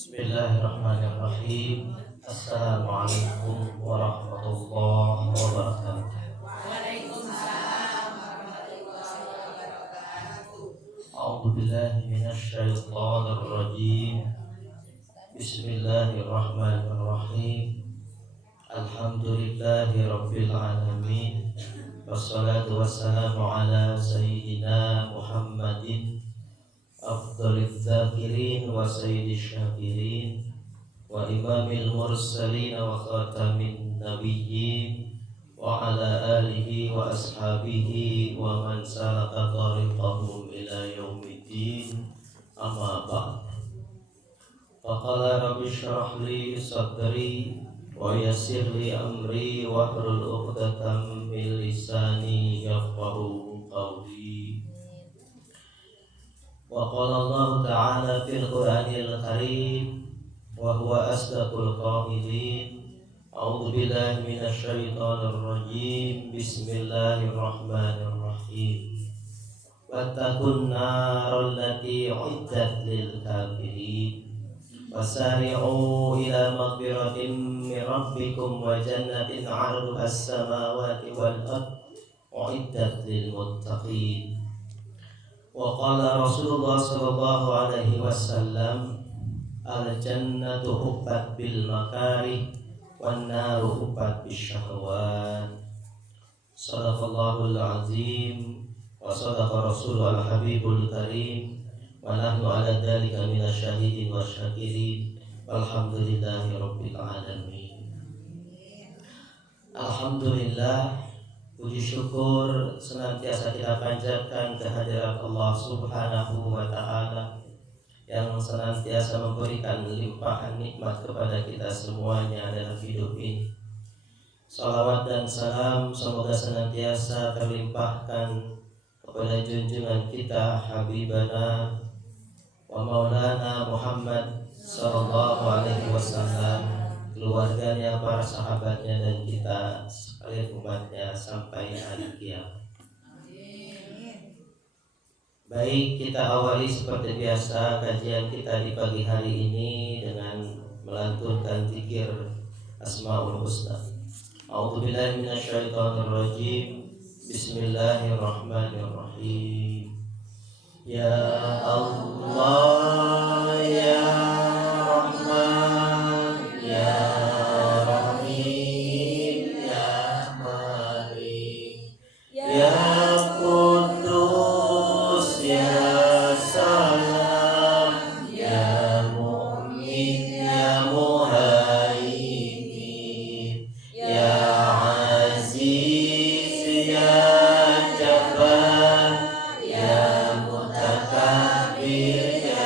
Bismillahirrahmanirrahim. Assalamualaikum warahmatullahi wabarakatuh. A'udzu billahi minasyaitonir rajim. Bismillahirrahmanirrahim. Alhamdulillahi rabbil alamin. Wassalatu wassalamu ala sayyidina Muhammadin afdhaliz zakirin wa sayyidish syakirin wa imamil mursalin wa khatamin nabiyyin wa ala alihi wa ashabihi wa man salaka tariqahum ila yaumiddin, amma ba'd. Faqala rabbi shrah li sadri wa yassir li amri wahlul 'uqdatam min lisani yafqahu qawli. Wa qala Allah ta'ala fil Qur'anil Karim wa huwa asdaqul qailin. A'udzu billahi minasyaitonir rajim. Bismillahirrahmanirrahim. Wattaqun naral lati 'iddat lil kafirin. Wasari'u ila maghfiratin min rabbikum wa jannatin 'arduha as-samawati wal ardh 'iddat lil muttaqin. Wa qala Rasulullah sallallahu alaihi wasallam, al-jannatu hubbat bil makarih wan naru hubbat bis syahwat. Shadaqallahul azim wa sadaqa rasulul habibul karim wa nahnu ala dzalika minasyahidin wasyakirin walhamdulillahi rabbil alamin. Alhamdulillah, puji syukur senantiasa kita panjatkan kehadirat Allah Subhanahu wa ta'ala yang senantiasa memberikan limpahan nikmat kepada kita semuanya dalam hidup ini. Salawat dan salam semoga senantiasa terlimpahkan kepada junjungan kita Habibana wa Maulana Muhammad sallallahu alaihi wasallam, keluarganya, para sahabatnya, dan kita sekalian umatnya sampai hari kiamat. Baik, kita awali seperti biasa kajian kita di pagi hari ini dengan melantunkan zikir Asmaul Husna. A'udzu billahi minasyaitonir rajim. Bismillahirrahmanirrahim. Ya Allah, ya Rahman, ya Rahim, ya Malik, ya Qudus, ya Salam, ya Mu'min, ya Muhaimin, ya Aziz, ya Jabbar, ya Mutakabbir, ya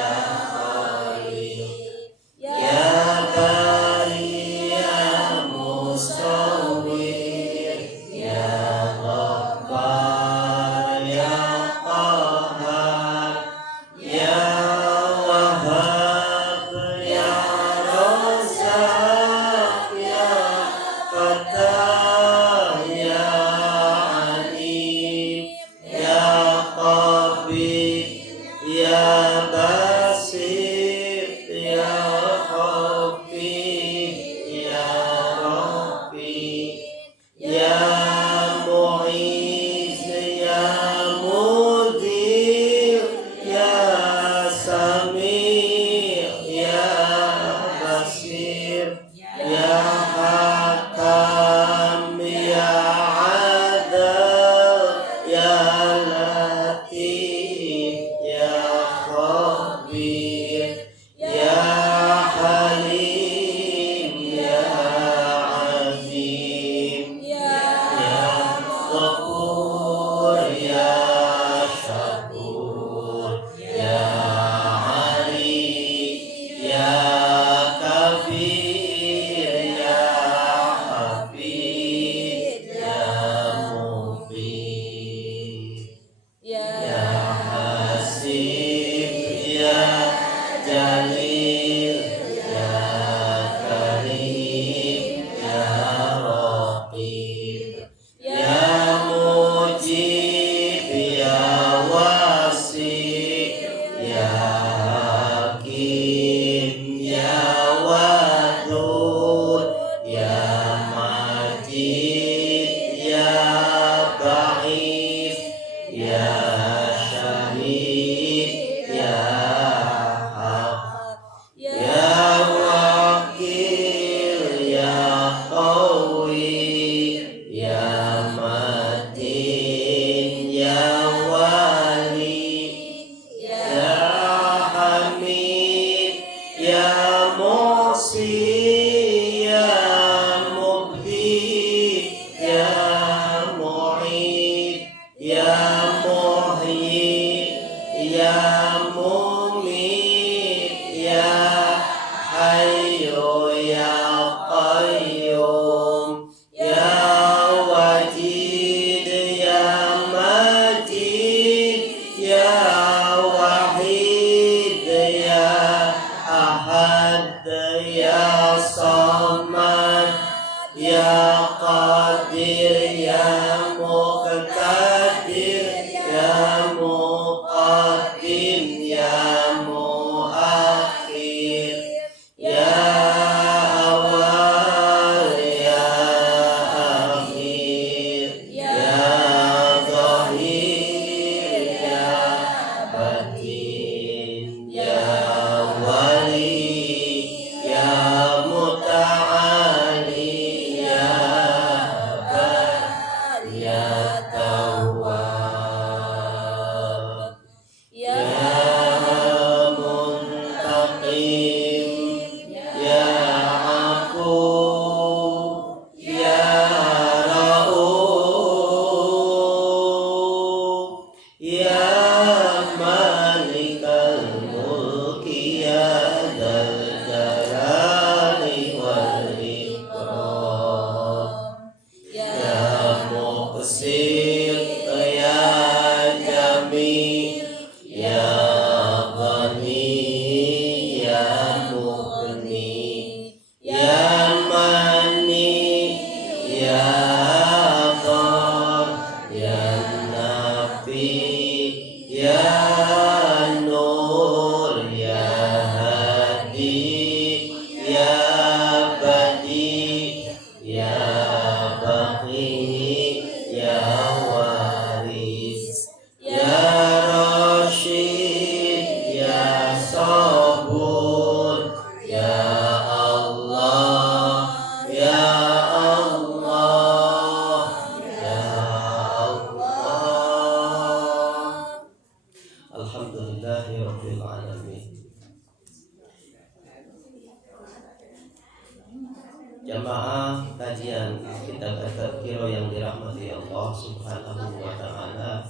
Jamaah kajian kitab At-Tadhkirah yang dirahmati Allah Subhanahu wa taala.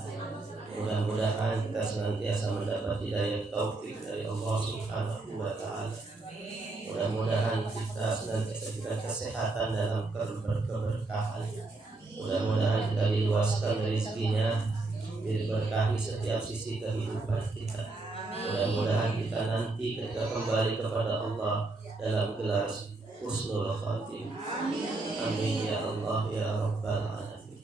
Mudah-mudahan kita senantiasa mendapat hidayah taufik dari Allah Subhanahu wa taala. Mudah-mudahan kita senantiasa diberikan kesehatan dalam keberkahan. Mudah-mudahan kita diluaskan rezekinya, diberkahi setiap sisi kehidupan kita. Mudah-mudahan kita nanti ketika kembali kepada Allah dalam gelar husnul khatim. Amin ya Allah ya Rabbal alamin.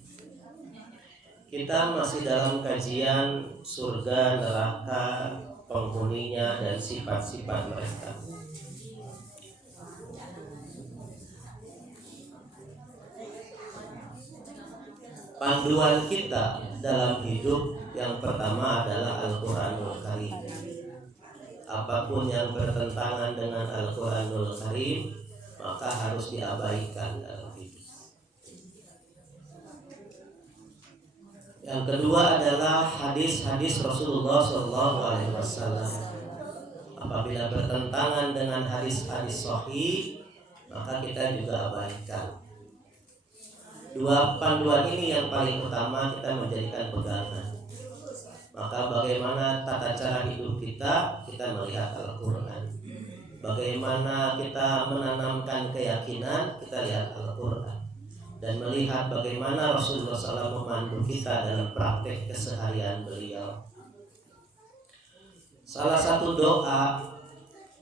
Kita masih dalam kajian surga, neraka, penghuninya dan sifat-sifat mereka. Panduan kita dalam hidup yang pertama adalah Al-Quranul Karim. Apapun yang bertentangan dengan Al-Quranul Karim maka harus diabaikan dalam hidup. Yang kedua adalah hadis-hadis Rasulullah SAW. Apabila bertentangan dengan hadis-hadis sahih, maka kita juga abaikan. Dua panduan ini yang paling utama kita menjadikan pegangan. Maka bagaimana tata cara hidup kita melihat Al-Quran. Bagaimana kita menanamkan keyakinan, kita lihat Al-Quran. Dan melihat bagaimana Rasulullah SAW memandu kita dalam praktek keseharian beliau. Salah satu doa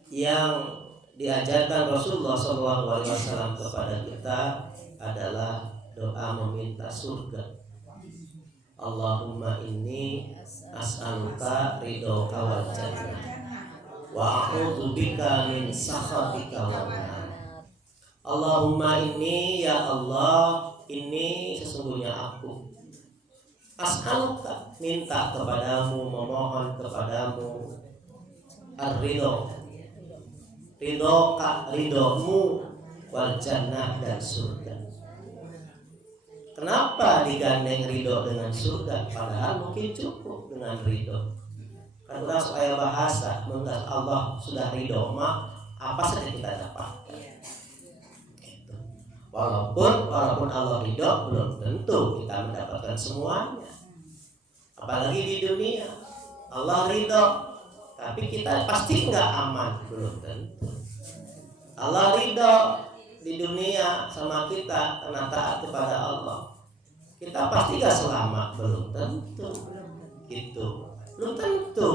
yang diajarkan Rasulullah SAW kepada kita adalah doa meminta surga. Allahumma inni as'aluka ridhoka wal jannah wa a'udzubika min sakhatika wan nar. Allahumma inni ya Allah, ini sesungguhnya aku as'aluka, minta kepadamu, memohon kepadamu ar-ridho, ridhomu wal jannah, dan surga. Kenapa digandeng ridho dengan surga? Padahal mungkin cukup dengan ridho. Karena supaya bahasa mengenai Allah sudah ridho, mah apa saja kita dapatkan. Gitu. Walaupun Allah ridho, belum tentu kita mendapatkan semuanya. Apalagi di dunia, Allah ridho, tapi kita pasti nggak aman, belum tentu. Allah ridho di dunia sama kita karena taat kepada Allah, kita pasti gak selamat, belum tentu. Gitu, belum tentu.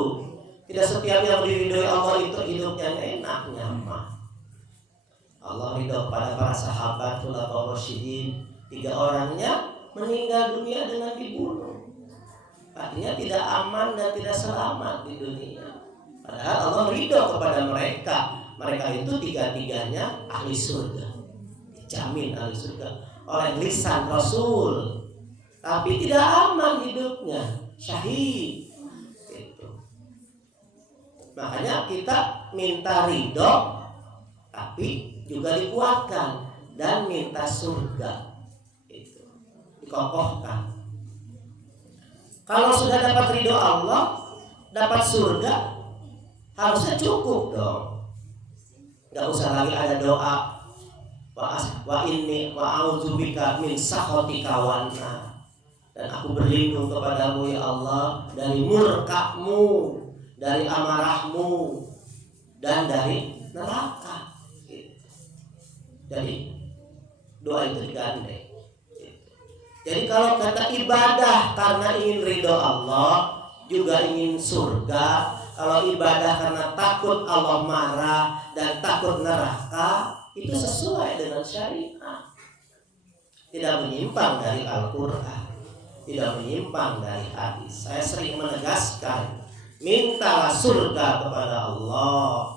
Tidak setiap yang diridhoi Allah itu hidupnya enak, nyaman. Allah ridho pada para sahabat khulafaur rasyidin, 3 orangnya meninggal dunia dengan dibunuh. Artinya tidak aman dan tidak selamat di dunia. Padahal Allah ridho kepada mereka. Mereka itu 3-tiganya ahli surga, dijamin ahli surga oleh lisan Rasul. Tapi tidak aman hidupnya, syahid. Gitu. Makanya kita minta ridho, tapi juga dikuatkan dan minta surga. Itu dikokohkan. Kalau sudah dapat ridho Allah, dapat surga, harusnya cukup dong. Gak usah lagi ada doa wa inni wa a'udzubika min sakhatika wan nar. Dan aku berlindung kepadamu ya Allah dari murka-Mu, dari amarah-Mu, dan dari neraka. Jadi doa itu digandeng. Jadi kalau kata ibadah karena ingin ridho Allah, juga ingin surga. Kalau ibadah karena takut Allah marah dan takut neraka, itu sesuai dengan syariat. Tidak menyimpang dari Al-Quran, tidak menyimpang dari hadis. Saya sering menegaskan, mintalah surga kepada Allah.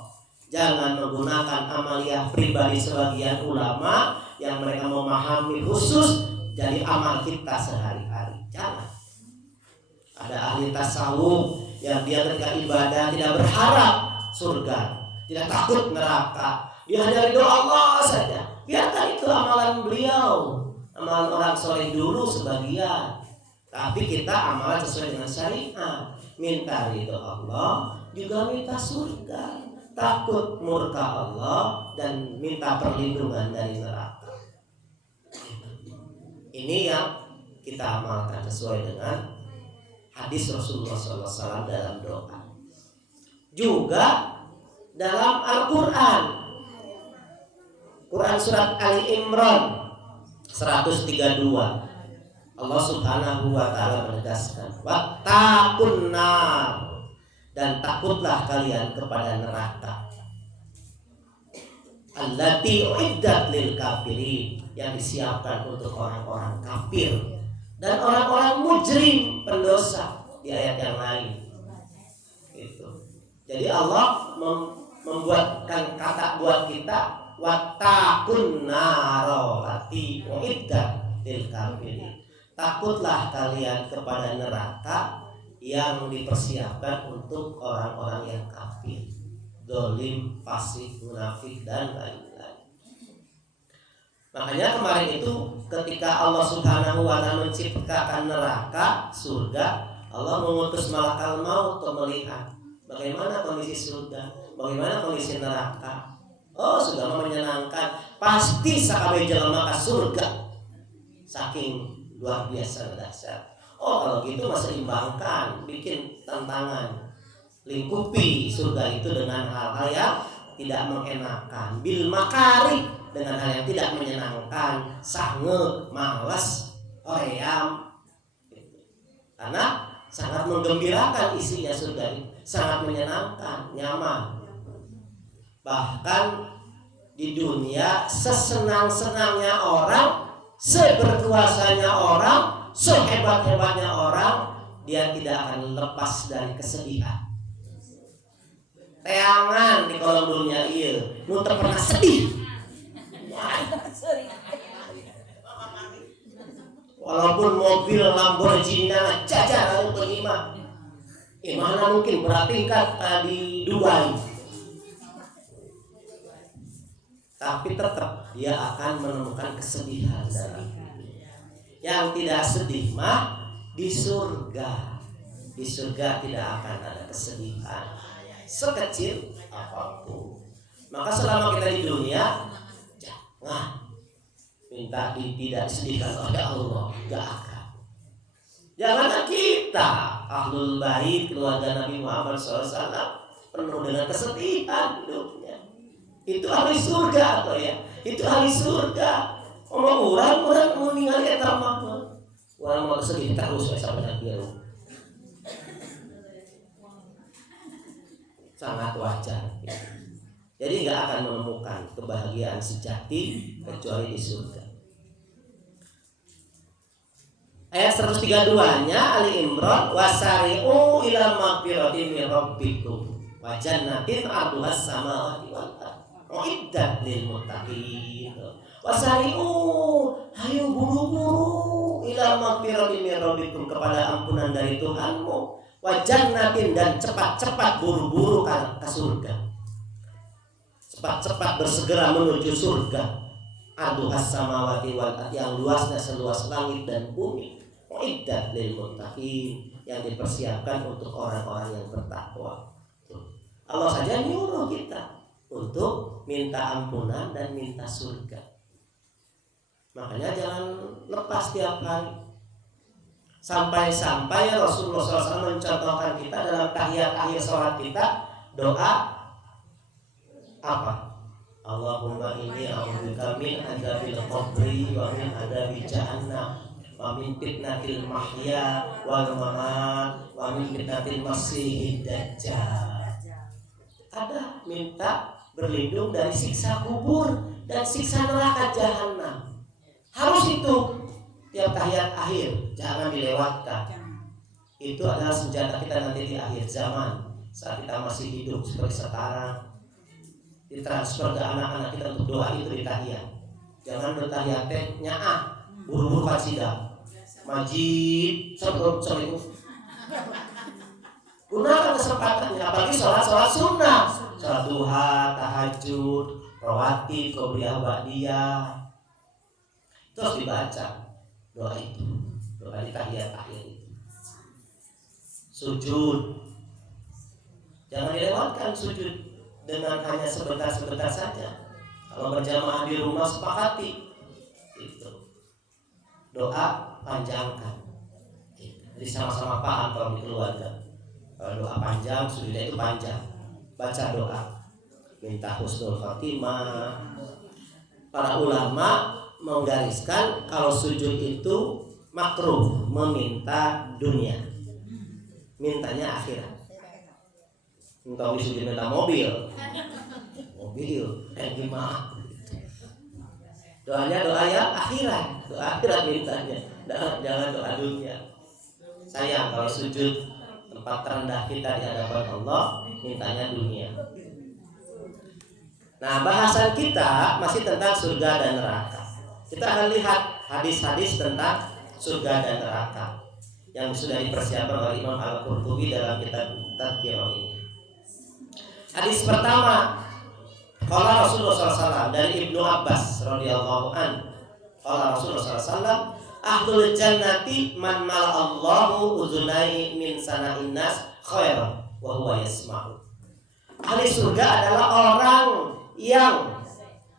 Jangan menggunakan amaliyah pribadi sebagian ulama yang mereka memahami khusus jadi amal kita sehari-hari. Jangan. Ada ahli tasawuf yang dia ketika ibadah tidak berharap surga, tidak takut neraka, dia hanya ridho Allah saja. Biarkan itu amalan beliau, amalan orang soleh dulu sebagian. Tapi kita amalan sesuai dengan syariat. Minta ridho Allah, juga minta surga. takut murka Allah, dan minta perlindungan dari neraka. Ini yang kita amalkan sesuai dengan hadis Rasulullah SAW dalam doa. Juga dalam Al-Quran, Quran surat Ali Imran 132, Allah Subhanahu wa Ta'ala menegaskan, wattaqun nar, dan takutlah kalian kepada neraka, allati uiddat lil kafirin, yang disiapkan untuk orang-orang kafir dan orang-orang mujrim, pendosa, di ayat yang lain. Itu. Jadi Allah membuatkan kata buat kita, wattaqun nar allati uiddat lil kafirin. Takutlah kalian kepada neraka yang dipersiapkan untuk orang-orang yang kafir, dolim, fasik, munafik, dan lain-lain. Makanya kemarin itu ketika Allah Subhanahu wa Ta'ala menciptakan neraka, surga, Allah mengutus malakal maut untuk melihat bagaimana kondisi surga, bagaimana kondisi neraka. Oh, sudah menyenangkan, pasti sakabe jelema ka surga. Saking luar biasa dahsyat. Oh, kalau gitu mah seimbangkan, bikin tantangan, lingkupi surga itu dengan hal-hal yang tidak mengenakan, bil makari, dengan hal yang tidak menyenangkan, sange, malas, oream, karena sangat menggembirakan isinya surga itu, sangat menyenangkan, nyaman. Bahkan di dunia sesenang-senangnya orang, seberkuasanya orang, sehebat-hebatnya orang, dia tidak akan lepas dari kesedihan. Teangan di kolom dunia iya, nu teu pernah sedih. Walaupun mobil Lamborghini jajar lalu penima, mana mungkin bertingkat di Dubai, tapi tetap dia akan menemukan kesedihan dalam dirinya. Yang tidak sedih mah di surga. Di surga tidak akan ada kesedihan sekecil apapun. Maka selama kita di dunia, jangan minta tidak disedihkan oleh Allah, gak akan. Jangan kita ahlul bait, keluarga Nabi Muhammad SAW, penuh dengan kesedihan hidupnya. Itu ahli surga atau ya? Itu ahli surga. Orang mau ninggal eta mah. Orang mau sedih terus sampai akhir. Sangat wajar. Jadi nggak akan menemukan kebahagiaan sejati kecuali di surga. Ayat 132-nya Ali Imran, wasari'u ila maghfiratin min rabbikum wa jannatin 'arduhas samawati wal ardh uiddat lil muttaqin. Wasari'u, hayu buru-buru ila maghfiratin min rabbikum, kepada ampunan dari Tuhanmu, wa jannatin, dan cepat-cepat buru-buru ke surga. Cepat-cepat bersegera menuju surga. Arduhas samawati wal ardh, yang luasnya seluas langit dan bumi. Uiddat lil muttaqin, yang dipersiapkan untuk orang-orang yang bertakwa. Allah saja nyuruh kita untuk minta ampunan dan minta surga. Makanya jangan lepas tiap hari. Sampai-sampai Rasulullah SAW mencontohkan kita dalam tahiyat akhir sholat kita, doa apa? Allahumma inni a'udzubika min adzabil qabri wa min adzabi jahannam wa min fitnatil mahya wal mamat wa min fitnatil masiihid dajjal. Ada minta berlindung dari siksa kubur dan siksa neraka jahanam. Harus itu tiap tahiyat akhir, jangan dilewatkan. Itu adalah senjata kita nanti di akhir zaman, saat kita masih hidup seperti sekarang. Ditransfer ke anak-anak kita untuk doa itu di tahiyat. Jangan bertahiyat teh nyaah, buru-buru kasidah. Majid, sorry. Gunakan kesempatannya, apalagi sholat sunnah, sholat duha, tahajud, rawatib, qobliyah, ba'diyah. Terus dibaca doa itu, doa di tahiyat akhir itu. Sujud, jangan dilewatkan sujud. dengan hanya sebentar-sebentar saja. Kalau berjamaah di rumah sepakati itu doa panjangkan. Jadi sama-sama paham kalau di keluarga. Kalau doa panjang, sujudnya itu panjang. Baca doa, minta husnul khotimah. Para ulama menggariskan kalau sujud itu makruh, meminta dunia, mintanya akhirat. Entah disujud minta mobil, gimana? Doanya doa yang akhirat, doa akhirat mintanya, jangan doa dunia. Sayang kalau sujud tempat terendah kita di hadapan Allah, mintanya dunia. Nah, bahasan kita masih tentang surga dan neraka. Kita akan lihat hadis-hadis tentang surga dan neraka yang sudah dipersiapkan oleh Imam Al-Qurtubi dalam kitab Tadhkirah ini. Hadis pertama, qala Rasulullah SAW dari Ibnu Abbas radhiyallahu an. Qala Rasulullah SAW, ahlul jannati man mala'allahu uzunai min sana'in nas khairan wa huwa yasma'u. Ahli surga adalah orang yang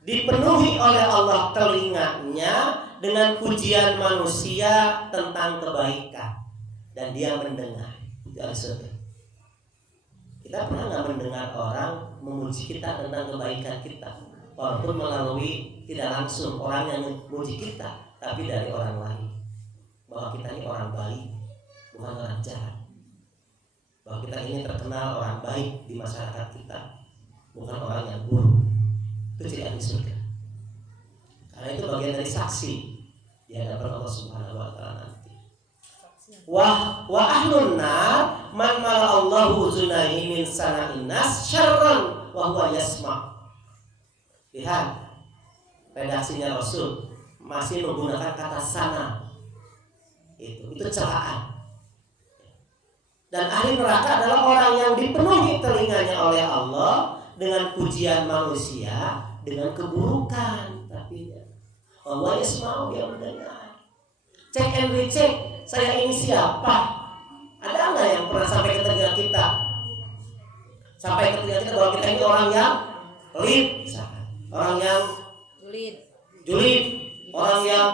dipenuhi oleh Allah telinganya dengan pujian manusia tentang kebaikan dan dia mendengar. Itu ahli surga. Kita pernah nggak mendengar orang memuji kita tentang kebaikan kita, walaupun melalui tidak langsung orang yang memuji kita, tapi dari orang lain, bahwa kita ini orang baik, bukan orang jahat, bahwa kita ini terkenal orang baik di masyarakat kita, bukan orang yang buruk. Itu tidak di surga. Karena itu bagian dari saksi di hadapan Allah Subhanahu wa taala nanti. Wa ahlun nar man mala Allahu zunahi min sana'in nas syarran wa huwa yasma'. Lihat redaksinya Rasul masih menggunakan kata sana. Itu celaan. Dan ahli neraka adalah orang yang dipenuhi telinganya oleh Allah dengan pujian manusia, dengan keburukan, tapi Allah yasma'u, dia mendengar. Cek and recheck, saya ini siapa? Ada nggak yang pernah sampai ke telinga kita? Sampai ke telinga kita bahwa kita ini orang yang pelit, orang yang julid, orang yang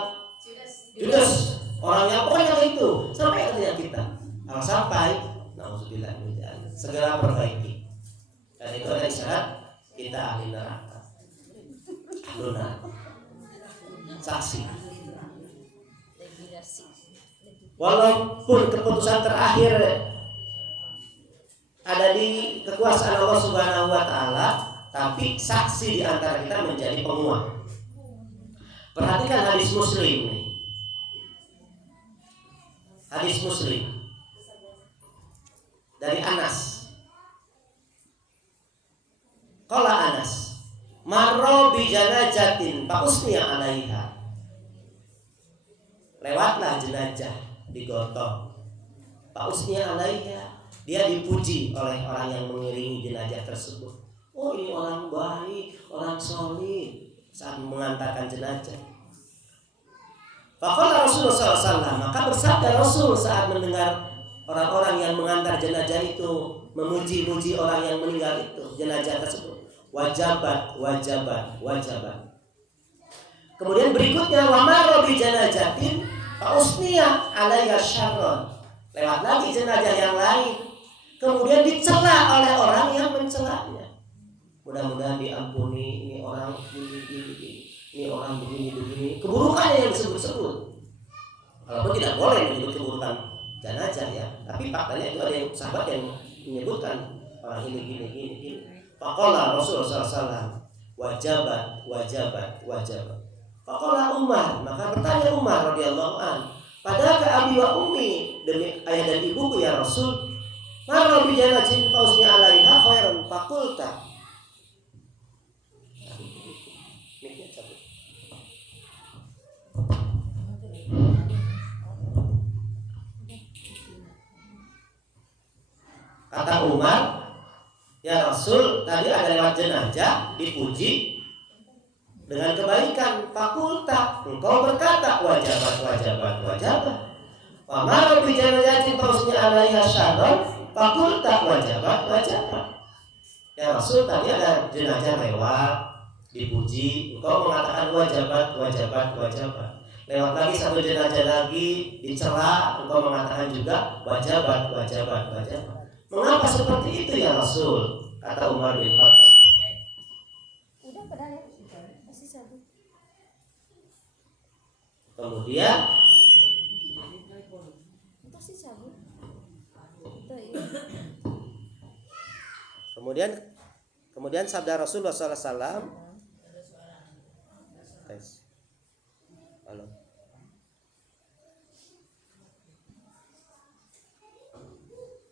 judes, orang yang pokoknya itu sampai ke telinga kita. Kalau sampai, na'udzubillah min dzalik, segera perbaiki. Dan itu ada isyarat kita ahli neraka, ahli neraka, saksi. Walaupun keputusan terakhir ada di kekuasaan Allah Subhanahu wa taala, tapi saksi di antara kita menjadi penguat. Perhatikan hadis Muslim nih. Hadis Muslim dari Anas. Qala Anas, marra bi janazatin fa usniya 'alaiha. Lewatlah jenazah digotong. Pak Usnya alaiya, dia dipuji oleh orang yang mengiringi jenazah tersebut. Oh, ini orang baik, orang solih saat mengantarkan jenazah. Faqala Rasulullah SAW, maka bersabda Rasul saat mendengar orang-orang yang mengantar jenazah itu memuji-muji orang yang meninggal itu, jenazah tersebut. Wajabat. Kemudian berikutnya wa marra bi janazatin Usniya alaiha syarron. Lewat lagi jenazah yang lain, kemudian dicela oleh orang yang mencelanya. Mudah-mudahan diampuni, ini orang ini orang begini. Keburukannya yang disebut-sebut. Walaupun tidak boleh menyebut keburukan jenazah ya, tapi faktanya itu ada yang sahabat yang menyebutkan orang ini gini. Faqala Rasulullah SAW, wajabat. Faqala Umar, maka bertanya Umar radhiyallahu an, padahal ke abi wa ummi, demi ayah dan ibuku ya Rasul, marra bi janazatin fausni alaiha khairan faqulta. Kata Umar, ya Rasul, tadi ada lewat jenazah dipuji dengan kebaikan. Fakulta, engkau berkata wajabat. Wa marra bi janazatin fausni alaiha syarran fakulta wajabat. Ya Rasul, tadi ada jenazah lewat, dipuji, engkau mengatakan wajabat. Lewat lagi satu jenazah lagi dicela, engkau mengatakan juga wajabat. Mengapa seperti itu ya Rasul? Kata Umar bin Khattab. Udah pada ya, masih sabut. Kemudian Masih sabut. Kemudian sabda Rasulullah SAW. Tes. Halo.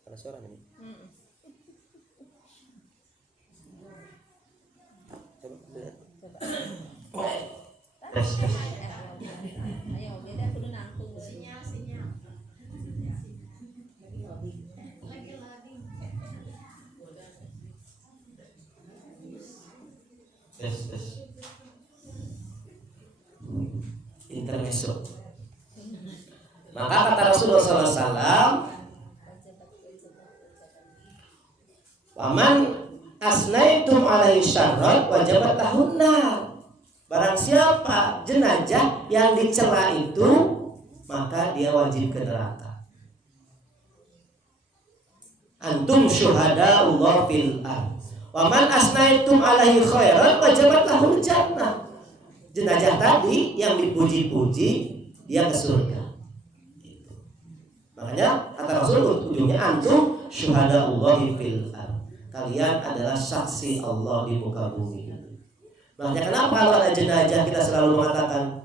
Ada suara ini. Coba lihat. Tes. Ayo, beda kudu nangtung sinyal. Tes. Intermezzo. Maka kata Rasulullah SAW, waman asnaitum alaihi syarran wajabat lahunna. Barang siapa jenazah yang dicela itu, maka dia wajib ke neraka. Antum syuhada Allah fil ard. Waman asnaitum alaihi khairan wajabat lahul jannah. Jenazah tadi yang dipuji-puji, dia ke surga. Makanya kata Rasul ujungnya antum syuhada Allah fil ard. Kalian adalah saksi Allah di muka bumi. Makanya kenapa kalau ada jenazah kita selalu mengatakan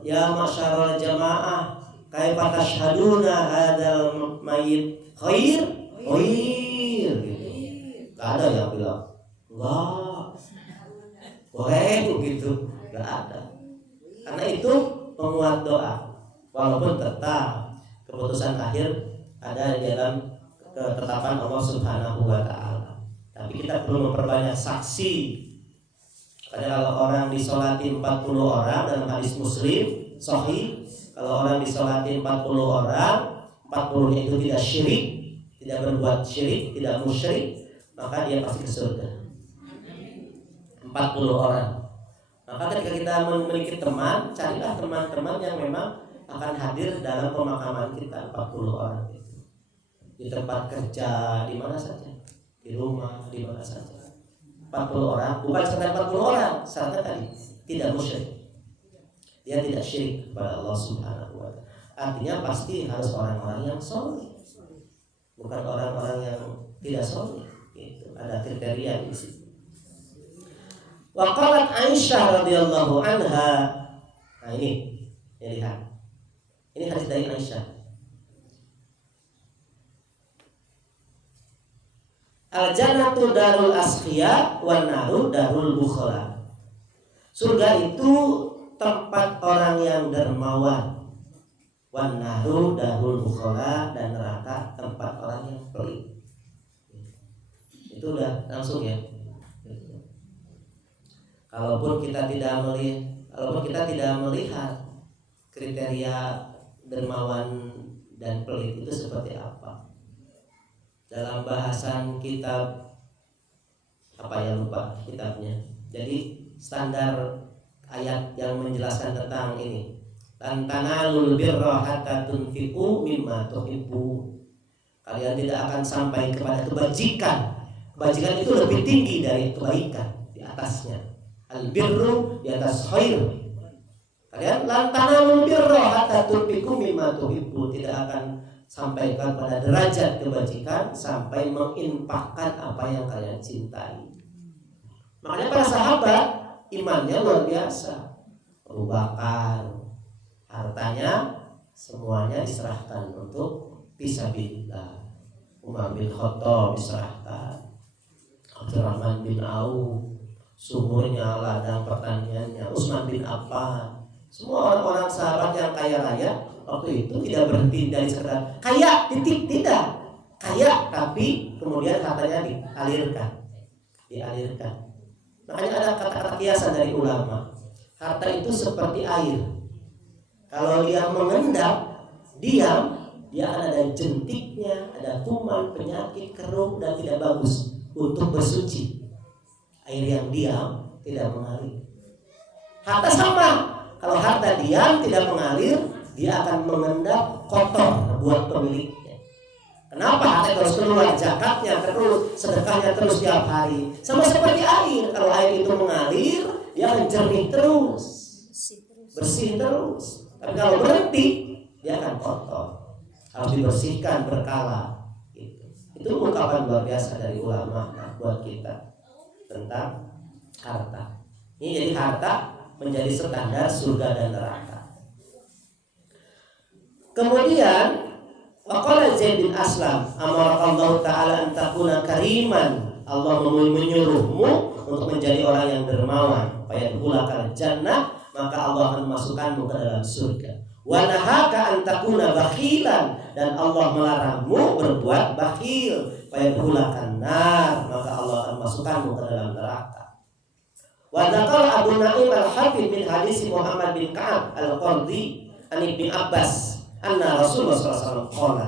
ya masyarul jamaah kaifa tashhaduna hadzal mayyit khair gitu. Gak ada yang bilang enggak boleh begitu, gak ada. Karena itu penguat doa. Walaupun tetap keputusan akhir ada di dalam ketetapan Allah Subhanahu wa taala. Tapi kita perlu memperbanyak saksi. Karena kalau orang disolati 40 orang dalam hadis Muslim sahih, kalau orang disolati 40 orang, 40-nya itu tidak syirik, tidak berbuat syirik, tidak musyrik, maka dia pasti ke surga. 40 orang. Maka ketika kita memiliki teman, carilah teman-teman yang memang akan hadir dalam pemakaman kita 40 orang itu. Di tempat kerja, di mana saja, di rumah, di mana saja. 40 orang, bukan sampai 40 orang, syaratnya tadi tidak musyrik. Dia tidak syirik kepada Allah Subhanahu wa taala. Artinya pasti harus orang-orang yang saleh. Bukan orang-orang yang tidak saleh. Itu ada kriteria di situ. Wa qalat Aisyah radhiyallahu anha. Nah ini, ya lihat. Ini hadis dari Aisyah. Al-jannatu darul asqiya wan naru darul bukhala. Surga itu tempat orang yang dermawan. Wan naru darul bukhala, dan neraka tempat orang yang pelit. Itu udah langsung ya. Kalaupun kita tidak melihat kriteria dermawan dan pelit itu seperti apa. Dalam bahasan kitab lupa kitabnya. Jadi standar ayat yang menjelaskan tentang ini. Lan tanalul birra hatta tunfiqu mimma tuhibbu. Kalian tidak akan sampai kepada kebajikan. Kebajikan itu lebih tinggi dari kebaikan, di atasnya. Al birru di atas khair. Kalian lan tanalul birra hatta tunfiqu mimma tuhibbu, tidak akan sampai kepada derajat kebajikan sampai menginfakkan apa yang kalian cintai. Makanya para sahabat imannya luar biasa. Abu Bakar hartanya semuanya diserahkan untuk fisabilillah. Umar bin Khattab diserahkan. Abdurrahman bin Auf sumurnya, ladang pertaniannya. Utsman bin Affan. Semua orang-orang sahabat yang kaya raya waktu itu tidak berhenti dari sekedar kaya, tidak kaya, tapi kemudian hartanya dialirkan. Makanya ada kata-kata kiasan dari ulama, harta itu seperti air. Kalau dia mengendap, diam, dia akan ada jentiknya, ada kuman, penyakit, keruh, dan tidak bagus untuk bersuci. Air yang diam tidak mengalir. Harta sama. Kalau harta diam tidak mengalir, dia akan mengendap kotor buat pemiliknya. Kenapa harta terus keluar, zakatnya terus, sedekahnya terus tiap hari. Sama seperti air. Kalau air itu mengalir, dia akan jernih terus, bersih terus. Tapi kalau berhenti, dia akan kotor. Harus dibersihkan berkala. Itu ungkapan luar biasa dari ulama buat kita tentang harta. Ini jadi harta menjadi standar surga dan neraka. Kemudian waqala Zaid bin Aslam, amarakallahu ta'ala an takuna kariman. Allah menyuruhmu untuk menjadi orang yang dermawan. Fayadkhulakal jannah, maka Allah akan memasukkanmu ke dalam surga. Wa nahaka an takuna bakhilan, dan Allah melarangmu berbuat bakhil. Fayadkhulakan nar, maka Allah akan memasukkanmu ke dalam neraka. Wa dzakara Abu Naim al-Hafidh min hadis Muhammad bin Ka'ab al-Qadhi an Ibnu Abbas anna Rasulullah sallallahu alaihi wasallam qala,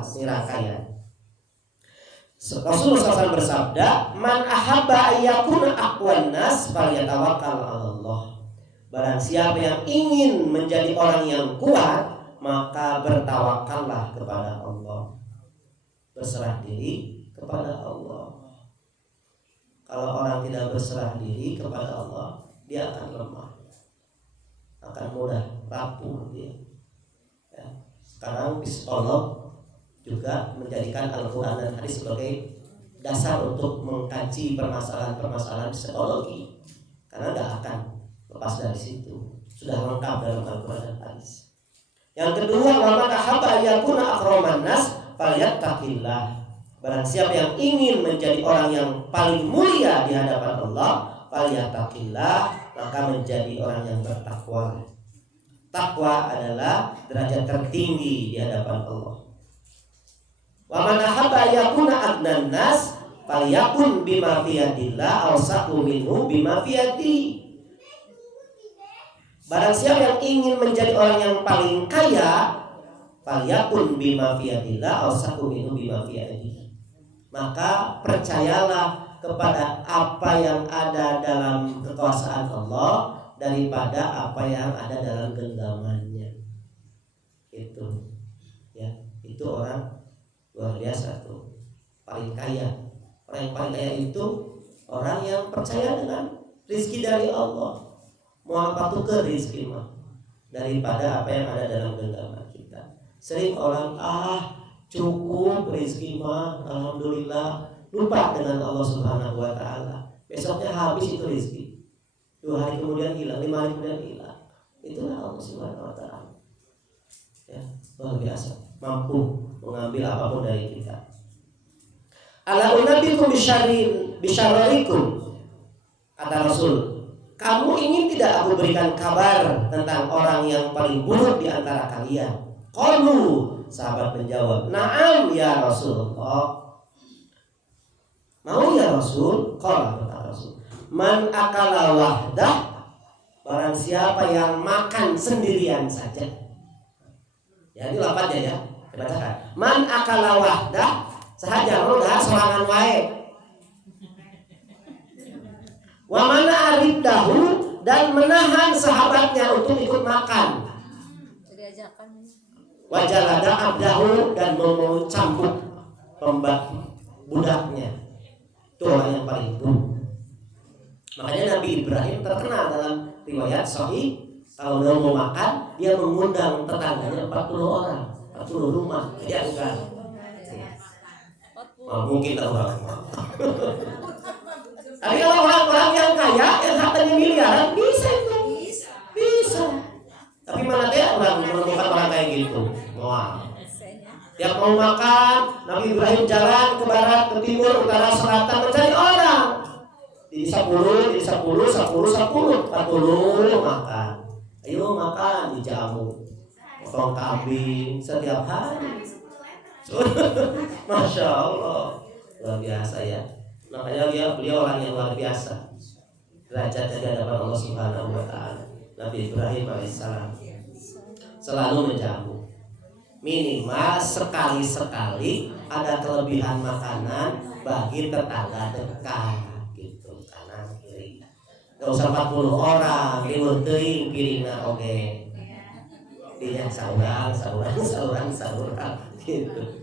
Rasulullah SAW bersabda, man ahabba ayyakuna aqwan nas falyatawakkal 'ala Allah. Barang siapa yang ingin menjadi orang yang kuat, maka bertawakallah kepada Allah. Berserah diri kepada Allah. Kalau orang tidak berserah diri kepada Allah, dia akan lemah, akan mudah rapuh dia. Ya. Sekarang psikolog juga menjadikan Al-Quran dan hadis sebagai dasar untuk mengkaji permasalahan-permasalahan psikologi, karena tidak akan lepas dari situ. Sudah lengkap dalam Al-Quran dan hadis. Yang kedua, wa man ahabba ayyakuna akraman nas falyattaqillah. Barang siapa yang ingin menjadi orang yang paling mulia di hadapan Allah, falyattaqillah, maka menjadi orang yang bertakwa. Takwa adalah derajat tertinggi di hadapan Allah. Wa man ahabba yakuna adnan nas falyakun bima fi yadillah awsaqu minhu bima fi yadi. Barang siapa yang ingin menjadi orang yang paling kaya, falyakun bima fi yadillah awsaqu minhu bima fi yadi. Maka percayalah kepada apa yang ada dalam kekuasaan Allah daripada apa yang ada dalam genggamannya. Itu, ya, itu orang luar biasa tuh, paling kaya. Orang yang paling kaya itu orang yang percaya dengan rizki dari Allah. Mau apa tuh ke rizki mah daripada apa yang ada dalam genggaman kita. Sering orang cukup rezeki mah, alhamdulillah, lupa dengan Allah Subhanahu wa taala. Besoknya habis itu rezeki. 2 hari kemudian hilang, 5 hari kemudian hilang. Itulah Allah Subhanahu wa taala. Ya, luar biasa, mampu mengambil apapun dari kita. Ala unabikum bisyarrikum, kata Rasul, kamu ingin tidak aku berikan kabar tentang orang yang paling buruk di antara kalian? Qalu, sahabat menjawab, na'am ya Rasulullah. Mau ya Rasul? Qala, kata Rasul, man akala wahdah, barang siapa yang makan sendirian saja. Ya, ini lapatnya ya, dibacakan. Man akala wahdah, sahaja mau dah sorangan wae. Wa mana ariddahu, dan menahan sahabatnya untuk ikut makan. Wajalada abdahu, dan mau cambuk budaknya. Itu orang yang paling buruk. Makanya Nabi Ibrahim terkenal dalam riwayat sahih, kalau mau makan dia mengundang tetangganya 40 orang, 40 rumah. Jadi enggak. Mungkin tak orang. Tapi kalau orang-orang yang kaya, yang hartanya miliaran, bisa itu. Bisa. Tapi mana dia orang menemukan orang kayak gitu? Wah. Tiap mau makan, Nabi Ibrahim jalan ke barat, ke timur, utara, selatan mencari orang. Di 10 40 makan. Ayo makan, dijamu. Potong kambing setiap hari. Masya Allah, luar biasa ya. Makanya beliau orang yang luar biasa. Derajatnya di hadapan Allah Subhanahu wa taala. Nabi Ibrahim alaihissalam selalu menjamu. Minimal sekali-sekali ada kelebihan makanan, bagi tetangga dekat gitu kanan kiri. Gak usah 40 orang, liweuh teuing piringna oge. Dinya saurang gitu.